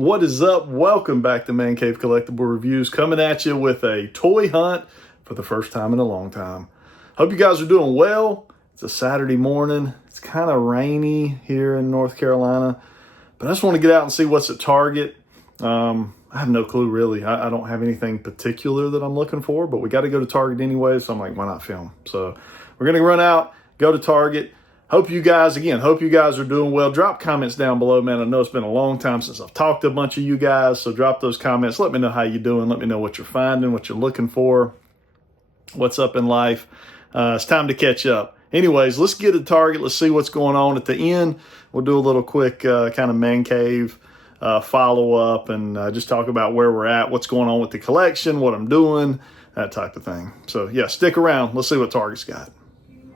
What is up? Welcome back to Man Cave Collectible Reviews, coming at you with a toy hunt for the first time in a long time. Hope you guys are doing well. It's a Saturday morning. It's kind of rainy here in North Carolina, but I just want to get out and see what's at Target. I have no clue really. I don't have anything particular that I'm looking for, but we got to go to Target anyway, so I'm like, why not film? So we're going to run out, go to Target. Hope you guys are doing well. Drop comments down below, man. I know it's been a long time since I've talked to a bunch of you guys, so drop those comments. Let me know how you're doing. Let me know what you're finding, what you're looking for, what's up in life. It's time to catch up. Anyways, let's get to Target. Let's see what's going on. At the end, we'll do a little quick kind of man cave follow-up and just talk about where we're at, what's going on with the collection, what I'm doing, that type of thing. So, yeah, stick around. Let's see what Target's got.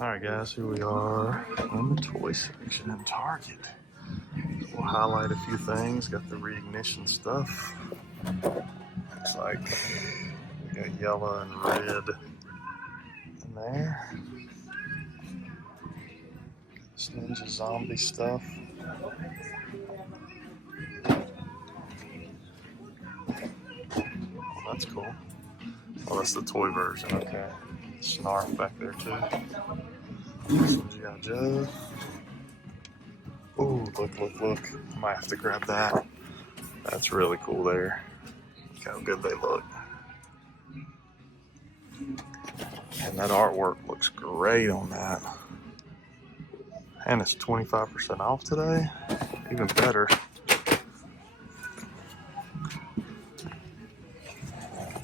All right, guys, here we are in the toy section in Target. We'll highlight a few things. Got the reignition stuff. Looks like we got yellow and red in there. This Ninja Zombie stuff. Oh, that's cool. Oh, that's the toy version, okay. Snarf back there, too. Some G.I. Joe. Oh, look. I might have to grab that. That's really cool there. Look how good they look. And that artwork looks great on that. And it's 25% off today. Even better.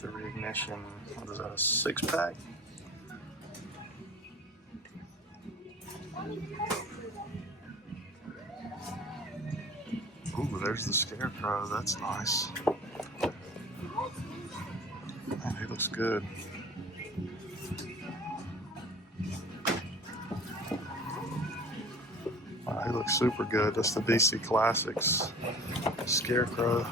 The reignition, what is that, a 6-pack? Ooh, there's the Scarecrow. That's nice. Man, he looks good. Wow, he looks super good. That's the DC Classics Scarecrow.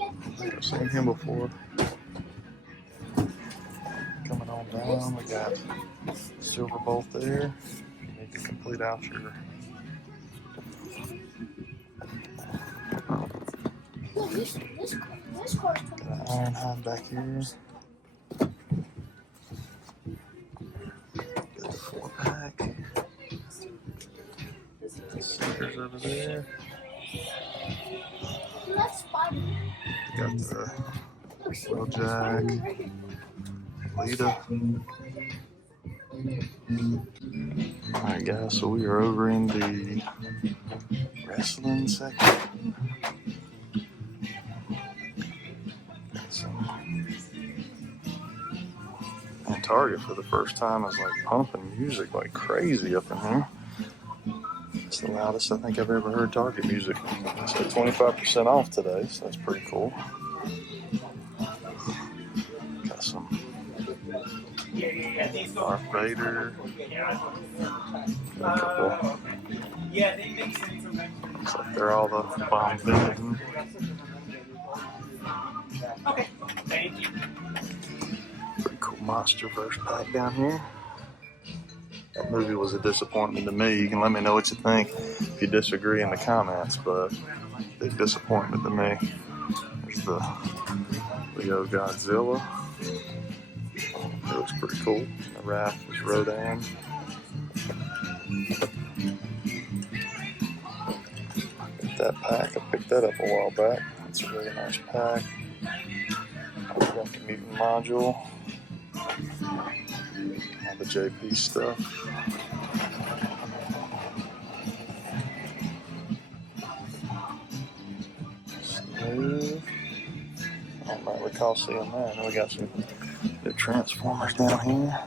I think I've seen him before. Coming on down, we got Silverbolt there. You need to complete out your got an Ironhide back here. Got the 4-pack. Stickers over there. Got the Wheeljack, Lita. Alright guys, so we are over in the wrestling section. And Target for the first time is like pumping music like crazy up in here. It's the loudest I think I've ever heard Target music. So 25% off today, so that's pretty cool. Got some Darth Vader. Got a couple. Looks like they're all the Bond villains. Okay, thank you. Pretty cool Monsterverse pack down here. That movie was a disappointment to me. You can let me know what you think if you disagree in the comments, but big disappointment to me. There's the Leo Godzilla. It looks pretty cool. The Wrath is Rodan. That pack, I picked that up a while back. It's a really nice pack. Got the Mutant module. All the JP stuff. Smooth. I don't know, recall seeing that. Now we got some new Transformers down here.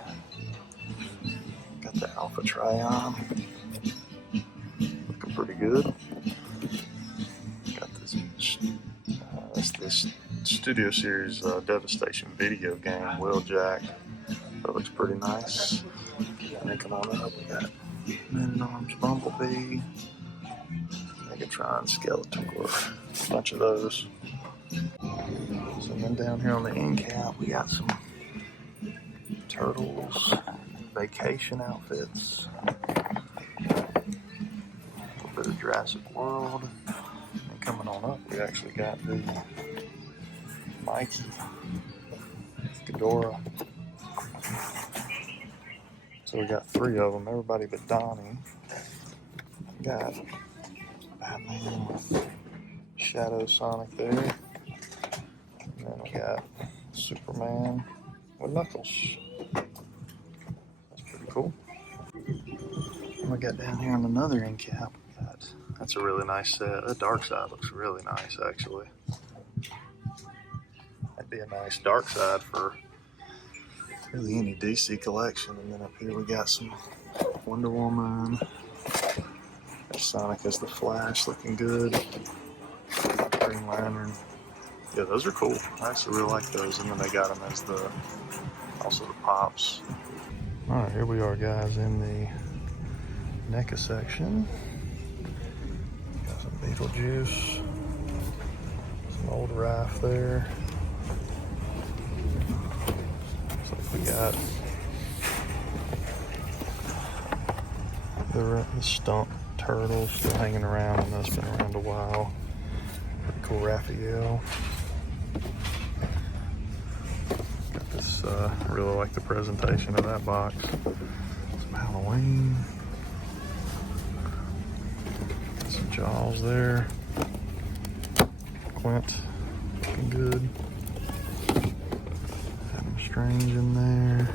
Got the Alpha Trion. Looking pretty good. Got this Studio Series Devastation video game, Wheeljack. That looks pretty nice. And then come on up, we got Man-at-Arms Bumblebee, Megatron, Skeletor, a bunch of those. So then down here on the end cap, we got some Turtles, vacation outfits, a little bit of Jurassic World, and coming on up, we actually got the Mikey Ghidorah. So we got 3 of them, everybody but Donnie. Got Batman with Shadow Sonic there. And then we got Superman with Knuckles. That's pretty cool. And we got down here on another end cap. That's a really nice set. The Darkseid looks really nice, actually. That'd be a nice Darkseid for really any DC collection. And then up here we got some Wonder Woman. There's Sonic as the Flash, looking good. Green Lantern. Yeah, those are cool. I actually really like those. And then they got them as also the Pops. All right, here we are, guys, in the NECA section. Got some Beetlejuice, some old Raph there. Looks like we got the Stump Turtle still hanging around, and that's been around a while. Pretty cool Raphael. Got this, I really like the presentation of that box. Some Halloween. Got some Jaws there. Quint, looking good. Adam Strange in there.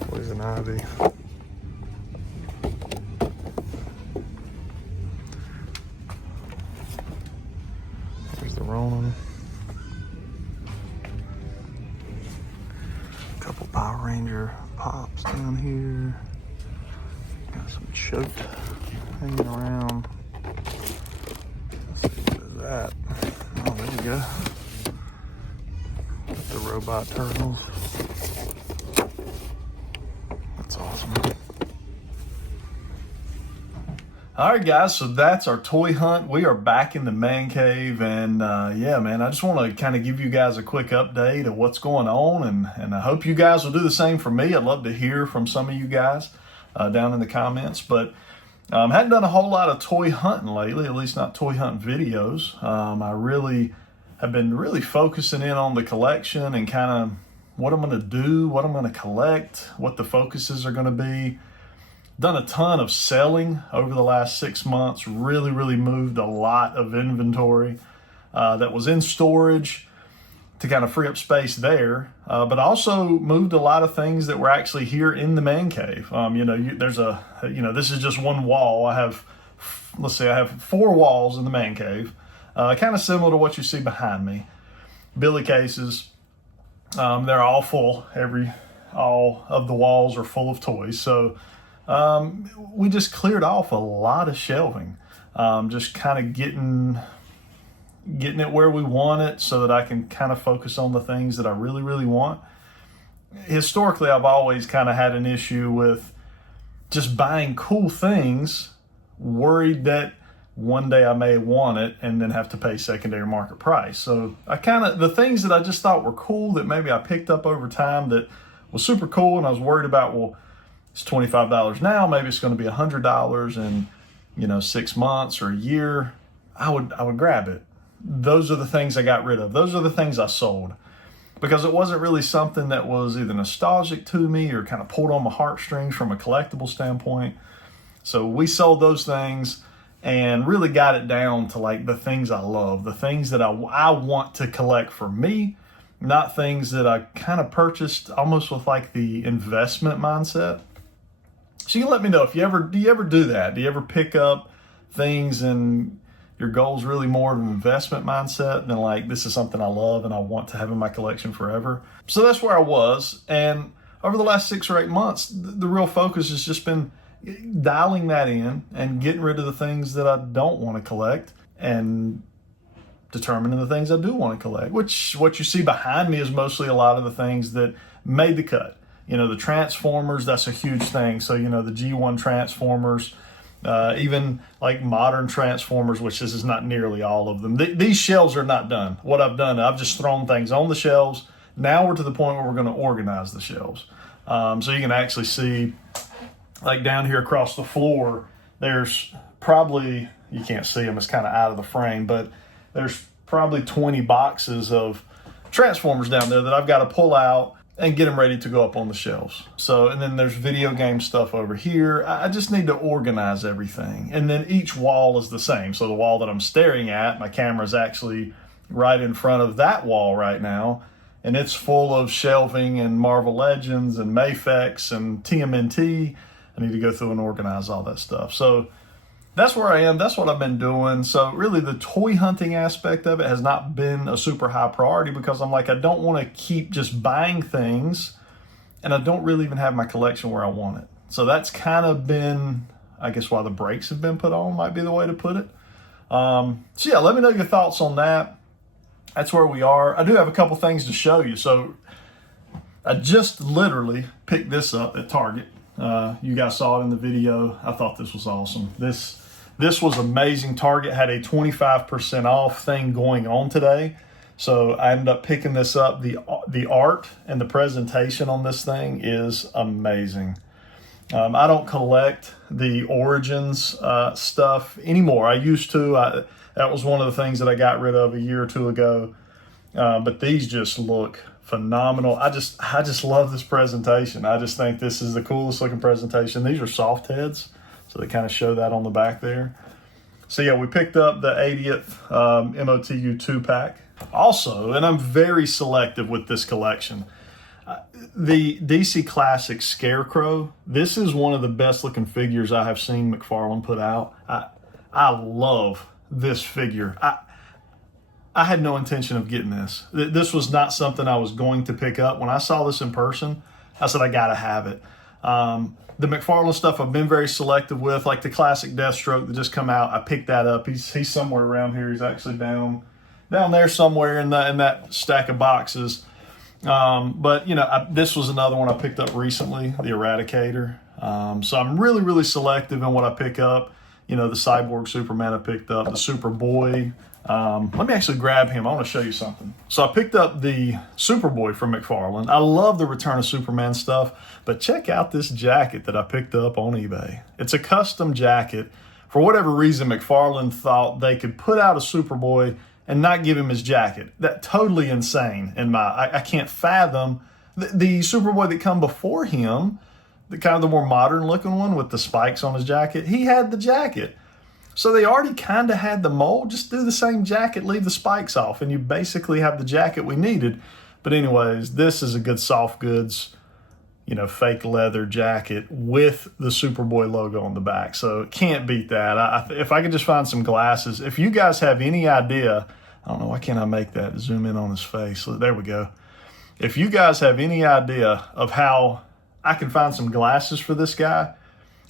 Poison Ivy. There's the Ronin. A couple Power Ranger Pops down here. Got some Choked hanging around. Let's see, what is that? Oh, there we go. Got the Robot Turtles. That's awesome. All right, guys, so that's our toy hunt. We are back in the man cave, and yeah, man, I just want to kind of give you guys a quick update of what's going on, and I hope you guys will do the same for me. I'd love to hear from some of you guys down in the comments, but hadn't done a whole lot of toy hunting lately, at least not toy hunt videos. I really have been focusing in on the collection and kind of what I'm going to do, what I'm going to collect, what the focuses are going to be. Done a ton of selling over the last 6 months, really moved a lot of inventory that was in storage to kind of free up space there, but also moved a lot of things that were actually here in the man cave. This is just one wall. I have 4 walls in the man cave, kind of similar to what you see behind me. Billy cases, they're all full. All of the walls are full of toys. So we just cleared off a lot of shelving, just kind of getting it where we want it so that I can kind of focus on the things that I really want. Historically, I've always kind of had an issue with just buying cool things, worried that one day I may want it and then have to pay secondary market price. So the things that I just thought were cool that maybe I picked up over time that was super cool, and I was worried about, well, it's $25 now, maybe it's going to be $100 in 6 months or a year. I would grab it. Those are the things I got rid of. Those are the things I sold, because it wasn't really something that was either nostalgic to me or kind of pulled on my heartstrings from a collectible standpoint. So we sold those things and really got it down to like the things I love, the things that I want to collect for me, not things that I kind of purchased almost with like the investment mindset. So you can let me know if do you ever do that? Do you ever pick up things and your goal's really more of an investment mindset than like, this is something I love and I want to have in my collection forever? So that's where I was. And over the last 6 or 8 months, the real focus has just been dialing that in and getting rid of the things that I don't want to collect and determining the things I do want to collect, which what you see behind me is mostly a lot of the things that made the cut. The Transformers, that's a huge thing. So, the G1 Transformers, even like modern Transformers, which this is not nearly all of them. These shelves are not done. What I've done, I've just thrown things on the shelves. Now we're to the point where we're going to organize the shelves. So you can actually see, like down here across the floor, there's probably you can't see them, it's kind of out of the frame, but there's probably 20 boxes of Transformers down there that I've got to pull out and get them ready to go up on the shelves. So, and then there's video game stuff over here. I just need to organize everything. And then each wall is the same. So the wall that I'm staring at, my camera's actually right in front of that wall right now. And it's full of shelving and Marvel Legends and Mafex and TMNT. I need to go through and organize all that stuff. So that's where I am. That's what I've been doing. So really the toy hunting aspect of it has not been a super high priority because I'm like, I don't want to keep just buying things and I don't really even have my collection where I want it. So that's kind of been, I guess, why the brakes have been put on, might be the way to put it. So yeah, let me know your thoughts on that. That's where we are. I do have a couple things to show you. So I just literally picked this up at Target. You guys saw it in the video. I thought this was awesome. This was amazing. Target had a 25% off thing going on today. So I ended up picking this up. The art and the presentation on this thing is amazing. I don't collect the Origins stuff anymore. I used to. That was one of the things that I got rid of a year or two ago. But these just look phenomenal. I just love this presentation. I just think this is the coolest looking presentation. These are soft heads, so they kind of show that on the back there. So yeah, we picked up the 80th MOTU 2-pack. Also, and I'm very selective with this collection, the DC Classic Scarecrow. This is one of the best looking figures I have seen McFarlane put out. I love this figure. I had no intention of getting this. This was not something I was going to pick up. When I saw this in person, I said, I gotta have it. The McFarlane stuff I've been very selective with, like the classic Deathstroke that just come out. I picked that up. He's somewhere around here. He's actually down there somewhere in that stack of boxes. But you know, this was another one I picked up recently, the Eradicator. So I'm really, really selective in what I pick up. You know, the Cyborg Superman I picked up, the Superboy. Let me actually grab him. I want to show you something. So I picked up the Superboy from McFarlane. I love the Return of Superman stuff, but check out this jacket that I picked up on eBay. It's a custom jacket. For whatever reason, McFarlane thought they could put out a Superboy and not give him his jacket. That's totally insane. I can't fathom the Superboy that come before him, the kind of the more modern looking one with the spikes on his jacket. He had the jacket. So they already kind of had the mold. Just do the same jacket, leave the spikes off, and you basically have the jacket we needed. But anyways, this is a good soft goods, you know, fake leather jacket with the Superboy logo on the back. So can't beat that. If I could just find some glasses. If you guys have any idea, I don't know, why can't I make that zoom in on his face? There we go. If you guys have any idea of how I can find some glasses for this guy,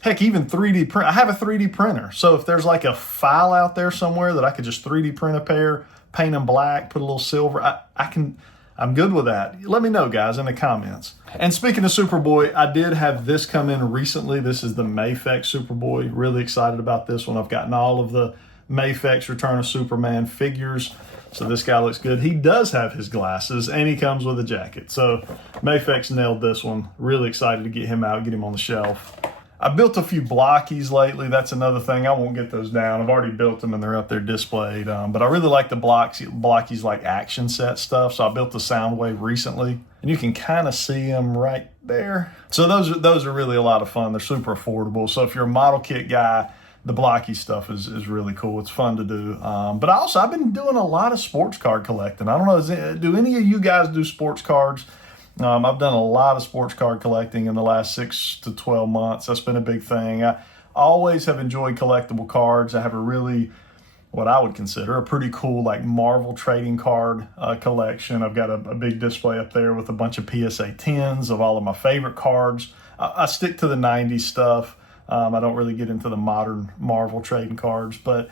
heck, even 3D print. I have a 3D printer. So if there's like a file out there somewhere that I could just 3D print a pair, paint them black, put a little silver, I'm good with that. Let me know, guys, in the comments. And speaking of Superboy, I did have this come in recently. This is the Mafex Superboy. Really excited about this one. I've gotten all of the Mafex Return of Superman figures. So this guy looks good. He does have his glasses and he comes with a jacket. So Mafex nailed this one. Really excited to get him out, get him on the shelf. I built a few blockies lately. That's another thing. I won't get those down. I've already built them and they're up there displayed. But I really like the blockies like action set stuff. So I built the Soundwave recently. And you can kind of see them right there. So those are really a lot of fun. They're super affordable. So if you're a model kit guy, the blocky stuff is really cool. It's fun to do. But I've been doing a lot of sports card collecting. I don't know, do any of you guys do sports cards? I've done a lot of sports card collecting in the last 6 to 12 months. That's been a big thing. I always have enjoyed collectible cards. I have a really, what I would consider a pretty cool like Marvel trading card collection. I've got a big display up there with a bunch of PSA 10s of all of my favorite cards. I stick to the 90s stuff. I don't really get into the modern Marvel trading cards, but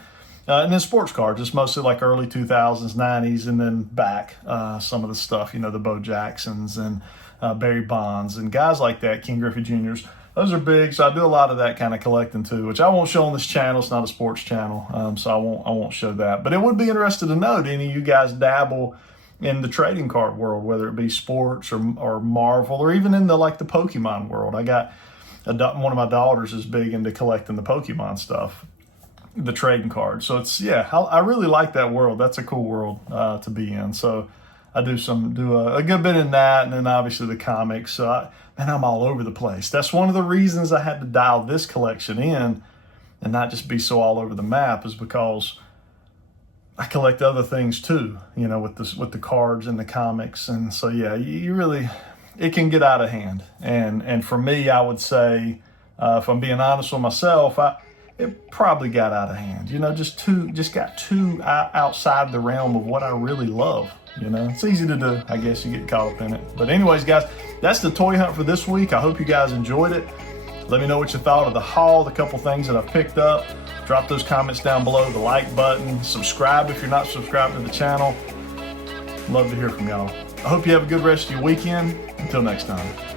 and then sports cards, it's mostly like early 2000s, 90s, and then back some of the stuff, you know, the Bo Jacksons and Barry Bonds and guys like that, King Griffey Jr.'s. Those are big, so I do a lot of that kind of collecting too, which I won't show on this channel. It's not a sports channel, so I won't show that. But it would be interesting to know, do any of you guys dabble in the trading card world, whether it be sports or Marvel or even in the Pokemon world? I got one of my daughters is big into collecting the Pokemon stuff. the trading cards. So it's, yeah, I really like that world. That's a cool world to be in. So I do a good bit in that, and then obviously the comics. So I'm all over the place. That's one of the reasons I had to dial this collection in and not just be so all over the map, is because I collect other things too, you know, with the cards and the comics. And so, yeah, you really, it can get out of hand. And for me, I would say, if I'm being honest with myself, it probably got out of hand, you know, just got too outside the realm of what I really love. You know, it's easy to do. I guess you get caught up in it. But anyways, guys, that's the toy hunt for this week. I hope you guys enjoyed it. Let me know what you thought of the haul, the couple things that I picked up. Drop those comments down below, the like button, subscribe if you're not subscribed to the channel. Love to hear from y'all. I hope you have a good rest of your weekend. Until next time.